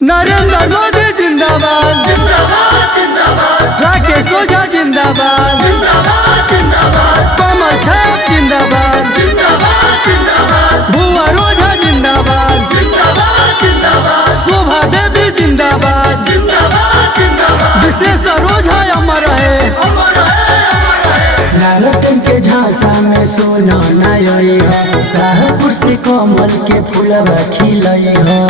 नरेंद्र मोदी जिंदाबाद जिंदाबाद जिंदाबाद राकेश ओझा जिंदाबाद जिंदाबाद जिंदाबाद कमल छाप जिंदाबाद जिंदाबाद जिंदाबाद भुवर ओझा जिंदाबाद जिंदाबाद जिंदाबाद शोभा देवी जिंदाबाद जिंदाबाद जिंदाबाद विशेश्वर ओझा अमर है अमर है अमर है। लालटेन के झांसा में सोना नई हो शाहपुर से कमल के फूलवा खिलई हो।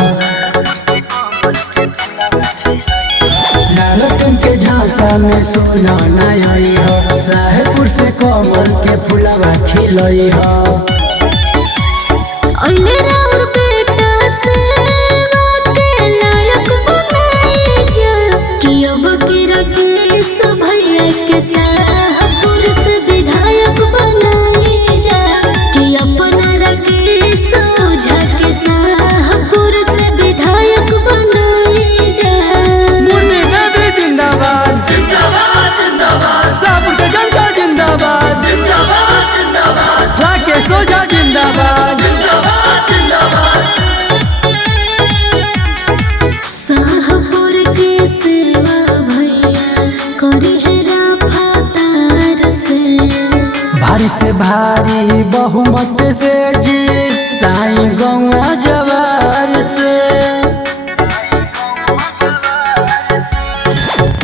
लालटेन के झांसा में सोना नई हो शाहपुर से कमल के फूलवा खिलई हो। मुन्नी देवी जिंदाबाद जिंदाबाद जिंदाबाद शाहपुर के जनता जिंदाबाद जिंदाबाद जिंदाबाद राकेश ओझा जिंदाबाद जिंदाबाद जिंदाबाद शाहपुर के सेवा भैया करी है रफ्तार से भारी से भारी बहुमत से जीताई गौवा जवार से।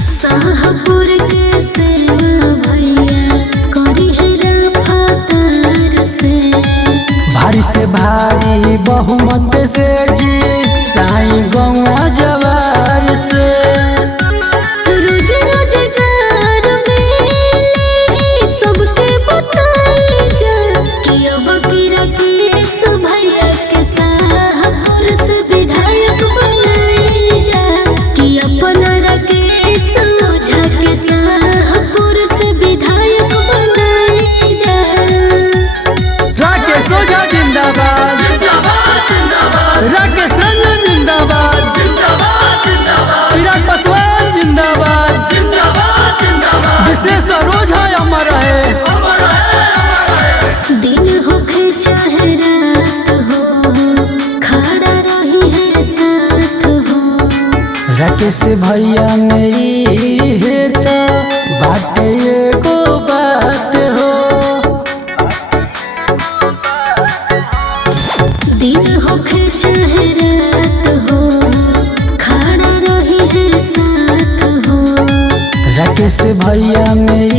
शाहपुर के सेवा भैया करी है रफ्तार से भारी से भारी बहुमत से जीताई गौवा जवार से। रोज रोजगार में सबके बताई जा कि अब की राकेश भैया के शाहपुर से विधायक बनाई जा कि अपना राकेश ओझा के शाहपुर से विधायक बनाई जा। राकेश ओझा जिंदाबाद जिंदाबाद जिंदाबाद राकेश रंजन जिंदाबाद जिंदाबाद जिंदाबाद चिराग पासवान जिंदाबाद जिंदाबाद जिंदाबाद विशेश्वर ओझा अमर है अमर है अमर है। दिन होखे चाहे रात हो खड़ा रही है साथ हो। राकेश भैया मेरी है तो बाटे एगो बात हो। दिन होखे चाहे रात हो खड़ा रही है साथ हो। राकेश भैया मेरी